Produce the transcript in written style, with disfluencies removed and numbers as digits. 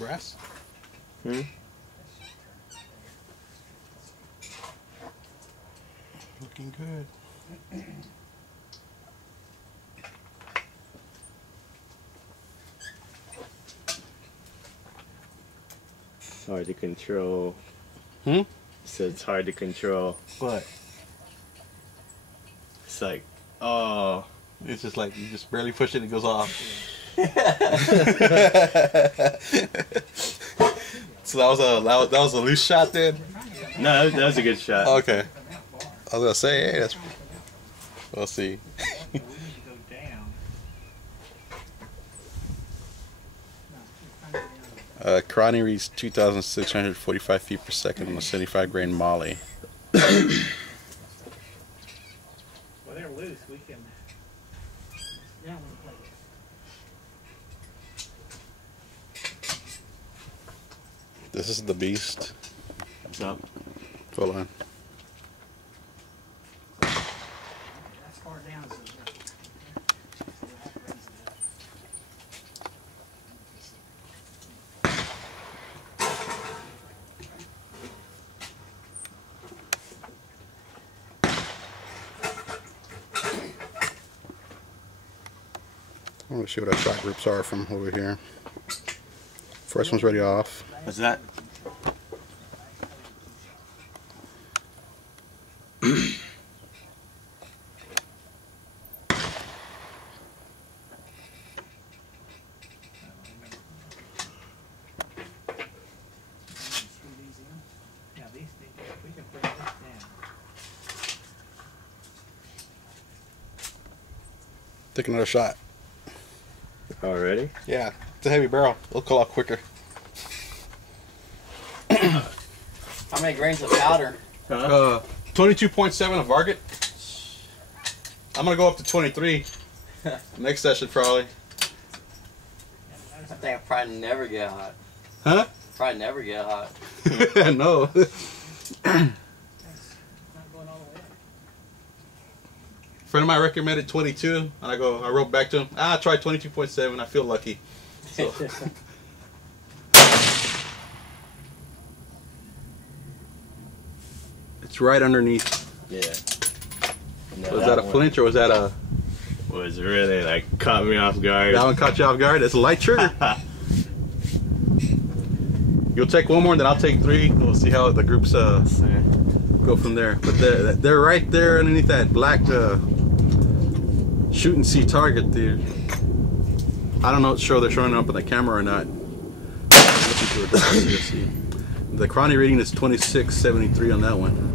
brass? Hmm? Looking good. It's hard to control. Hmm? So it's hard to control. What? It's like, oh. It's just like you just barely push it and it goes off. So that was a loose shot then? No, that was a good shot. Okay. I was gonna say, hey, that's. We'll see. Karate reads 2,645 feet per second on a 75 grain Moly. Well, they're loose. We can. This is the beast. What's up? Hold on. That's far down. I'm going to see what our shot groups are from over here. First one's ready off. What's that? Take another shot. Already? Yeah, it's a heavy barrel. It'll cool out quicker. How many grains of powder? 22.7 of Varget. I'm gonna go up to 23 next session probably. I think I probably never get hot. Huh? Probably never get hot. No. Friend of mine recommended 22, and I wrote back to him, I tried 22.7, I feel lucky. So. It's right underneath. Yeah. No, Was that a flinch or was that a... Was really like caught me off guard. That one caught you off guard? It's a light trigger. You'll take one more and then I'll take three. We'll see how the groups go from there. But they're right there underneath that black shoot and see target, dude. I don't know if they're showing up on the camera or not. The Karate reading is 2673 on that one.